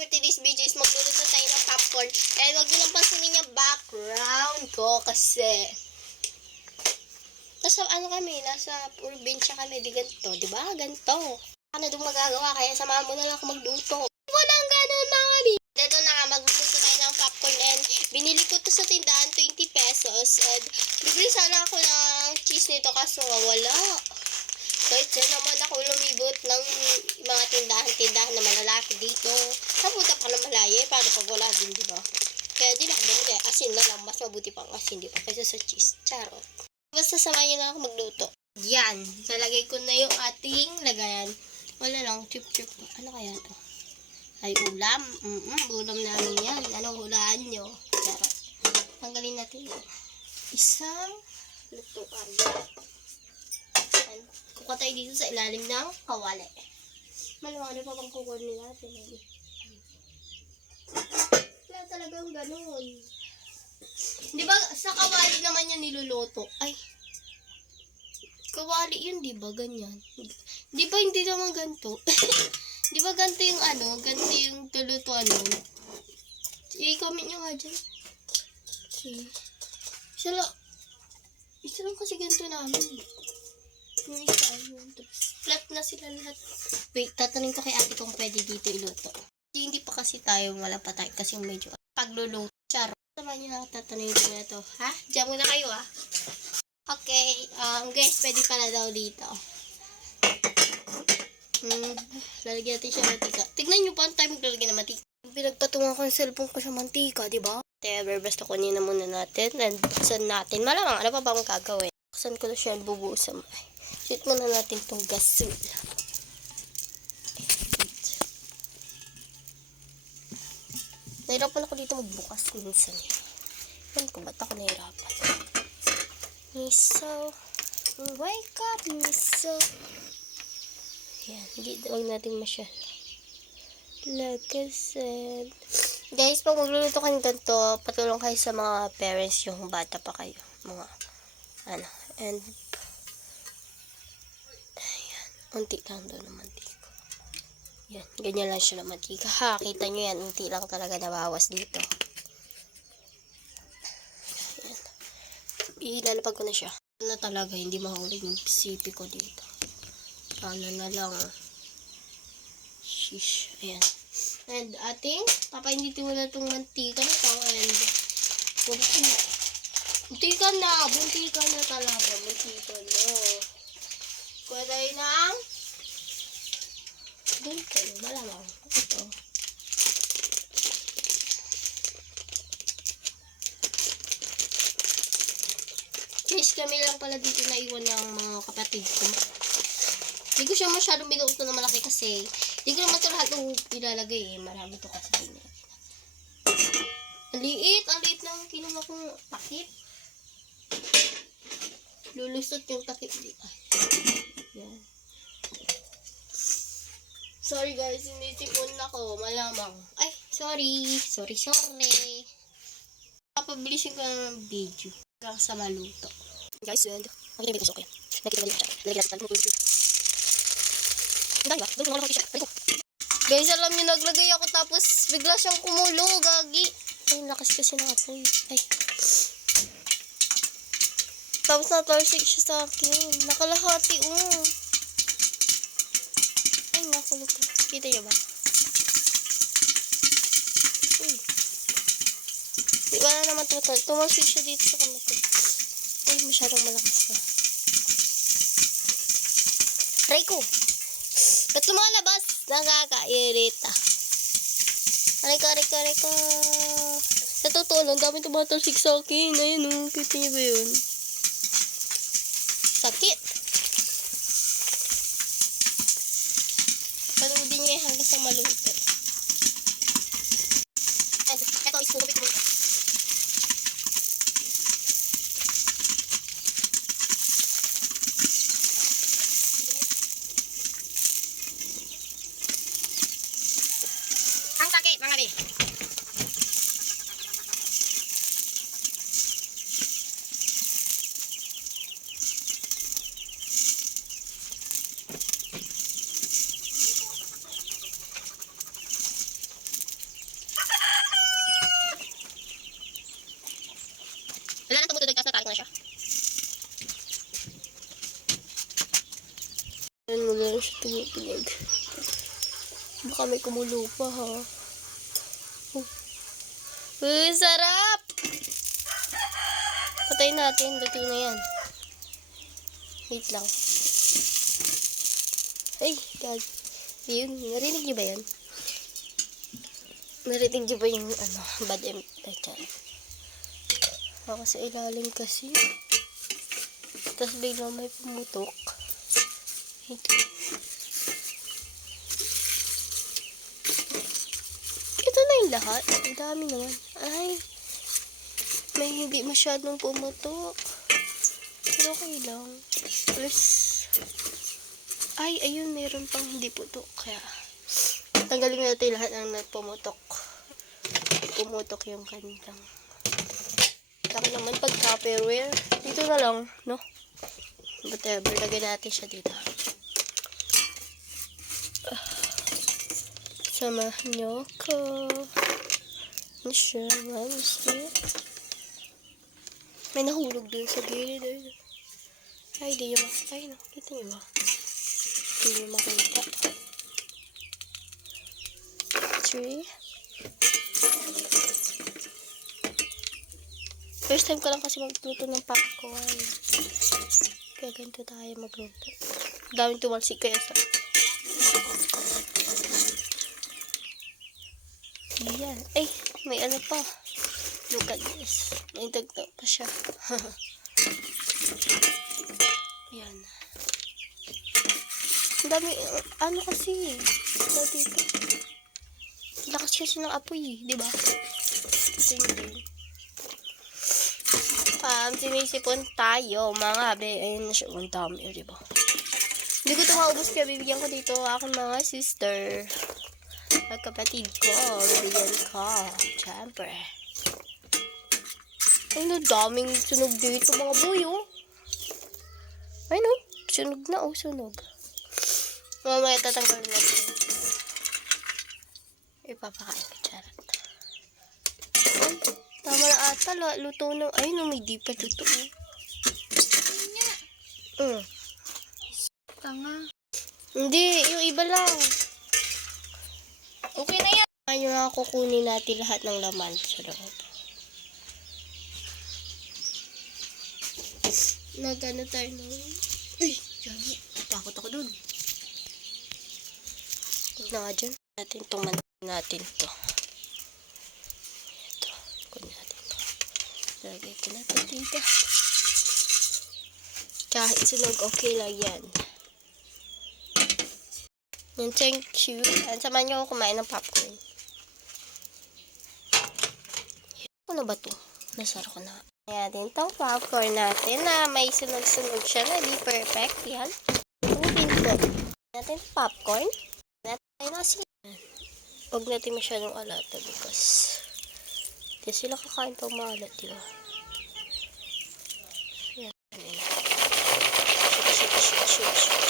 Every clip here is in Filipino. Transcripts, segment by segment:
for today's video is magluluto tayo ng popcorn. And wag nyo lang pansinin yung background ko kasi nasa nasa probinsya kami, di ganito, di ba? Ganito. Ano doon magagawa, kaya samahan mo na lang ako magluto. Walang ganun mga rin. Dito na nga, magluluto tayo ng popcorn and binili ko to sa tindahan, 20 pesos. And bibili sana ako ng cheese nito kaso wala. Kahit saan naman ako lumibot ng mga tindahan na malalaki dito. Napunta pa na malayo, paano pag wala din, di ba? Kaya di na ako bumili. Asin na lang, mas mabuti pang asin, di ba? Kaysa sa cheese. Charot. Basta samayin na ako magluto. Yan. Nalagay ko na yung ating lagayan. Wala lang. Chip. Ano kaya to? Ay, ulam. Ulam namin yan. Anong hulaan nyo? Charot. Tanggalin natin yun. Isang lutuan. Kuha tayo dito sa ilalim ng kawali. Maluwag na pa bang kukunin natin. Wala talagang ganun. Di ba sa kawali naman yan niluluto? Ay, kawali yun, di ba? Ganyan. Di ba hindi naman ganito? Di ba ganito yung ganito yung tulutuan nun? I-comment nyo nga dyan. Okay. Isa lang kasi ganito namin. Yung isa ayun. Flat na sila lahat. Wait, tatanungin ko kay ate kung pwede dito iluto. Hindi pa kasi tayo, wala pa tayo kasi medyo pagluluto. Charo. Naman nyo na tatanungin ko na to. Ha? Diyan muna kayo Okay, guys, pwede pala daw dito. Lalagyan natin siya mantika. Tignan nyo pa ang time maglalagyan ng mantika. Pinagpatungan ko yung cellphone ko sa mantika, diba? Whatever, basta kunin na muna natin. And buksan natin. Malamang, ano pa bang gagawin? Buksan ko na siya, bubusan. Shoot muna natin itong gasol. Nahirapan ako dito magbukas minsan. Yan ko, ba't ako nahirapan? Miso. Wake up, miso. Yan, huwag natin masyal. Like I said. Guys, pag magluluto kayo ganito, patulong kayo sa mga parents yung bata pa kayo. Mga, and unti lang doon ng mantika. Yan, ganyan lang siya ng mantika. Ha, kita nyo yan, unti lang talaga nabawas dito. Yan. Ilalapag ko na siya. Na talaga, hindi mahulog yung sipi ko dito. Sana na lang. Shish. Ayan. And ating, papainitin mo na itong mantika na ito. And, buntika na talaga. Buntika na. Kuha tayo ng ganito, malamang. Ito. Guys, kami lang pala dito naiwan ng mga kapatid ko. Hindi ko siya masyadong binuot na malaki kasi hindi ko naman ito lahat ilalagay Marami ito kasi. Ang liit lang kinuha kong takip. Lulusot yung takip dito. Yan. Sorry guys, hindi tipon ako. Malamang. Ay, sorry. Papabilisin ko ng video. Hanggang sa maluto. Guys, and ang ginamit ko okay. Nakita ko siya. Nalagyan natin ng video. Guys, alam niyo, naglagay ako tapos bigla siyang kumulo. Gagi. Ay, lakas kasi ng apoy. Ay. Tapos natarsik siya sa akin. Nakalahati, Ay, nakulog ko. Kita niyo ba? Uy. Di ba na naman tumalsik siya dito sa kamay ko. Ay, masyadong malakas na. Aray ko! Ba't lumalabas? Nakakairita. Aray ka. Sa totoo lang, dami tumatalsik sa akin. Ayun, kita niyo ba yun? Sakit. Panoodin niyo hanggang sa maluto. Ito is pupit mo. Ang sakit, mga be. Wala na tumutunog kasi natali ko na siya. Ayan mo lang siya tumutunog. Baka may kumulo pa ha. Sarap! Patayin natin. Luto na yan. Wait lang. Ay, God. Yun. Narinig niyo ba yun? Narinig niyo ba yung bad impression? Ako sa ilalim kasi. Tapos biglang may pumutok. Ito. Ito na yung lahat. Ang dami naman. Ay. May hindi masyadong pumutok. Pero okay lang. Plus. Ay, ayun. Meron pang hindi putok. Kaya, tanggalin natin lahat ng pumutok. Pumutok yung kanilang. Taka naman pag Tupperware. Dito na lang, no? Whatever. Lagyan natin siya dito. Samahan niyo ako. Siya, may nahulog dun sa gilid. Ay, di niyo makita. Ay, nakita niyo ba? Di niyo makita. 3. First time ko lang kasi magluto ng popcorn. Kaya ganito tayo magluto. Daming tumalsik kaya sa... Ayan. Ay, may ano pa. Look at this. May dagdag pa siya. Ayan. Ang dami, ano kasi. Ito dito. Lakas kasi ng apoy, di ba? Ito yun. Sinisipon tayo, mga be. Ayun na siya. Ang dami, di ba? Hindi ko ito maubos kaya bibigyan ko dito aking mga sister. Magkapatid ko, bibigyan ko. Siyempre. Ay, no, daming sunog dito, mga boy, oh. Ay, no, sunog na, oh, sunog. Mamaya tatanggalin natin. Ipapakain ko, charot. Ay, tama na ata, luto na. Ay, no, may di pa luto, oh. Tanga. Hindi, yung iba lang. Okay na yan. Ayun nga, kukunin natin lahat ng laman sa loob. Nagano tayo ng... Uy! Yagi! Takot ako dun. Huwag na nga dyan. Natin itong natin to. Ito. Kunin natin to. Lagay ko na ito dito. Kahit sunog, okay lang yan. Yan, thank you. Samahan niyo ako kumain ng popcorn. Ano ba to? Nasara ko na. Kaya din itong popcorn natin na may sunog-sunog siya na di perfect. Yan. Tubig ko. Natin popcorn. Natin na sila. Huwag natin masyadong alata because di sila kakain pang maalat, di ba? Yan. Shake.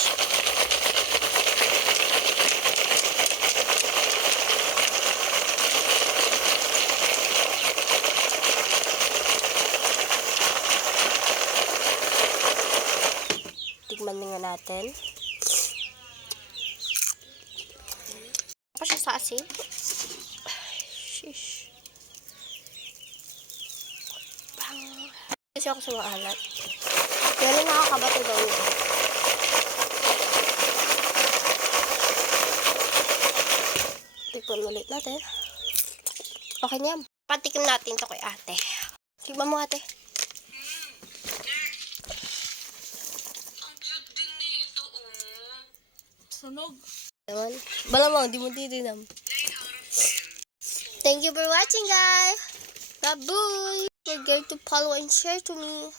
Tikman nga natin. Apa siya sa asin? Shish. Kasi ako sa maalat. Pero nakakabato daw yun. Tikman ulit natin. Okay na yan. Patikim natin to kay ate. Tikman mo ate. Sunog. Naman. Balamang, di mo titinam. Thank you for watching, guys. Bye-bye. Don't forget to follow and share to me.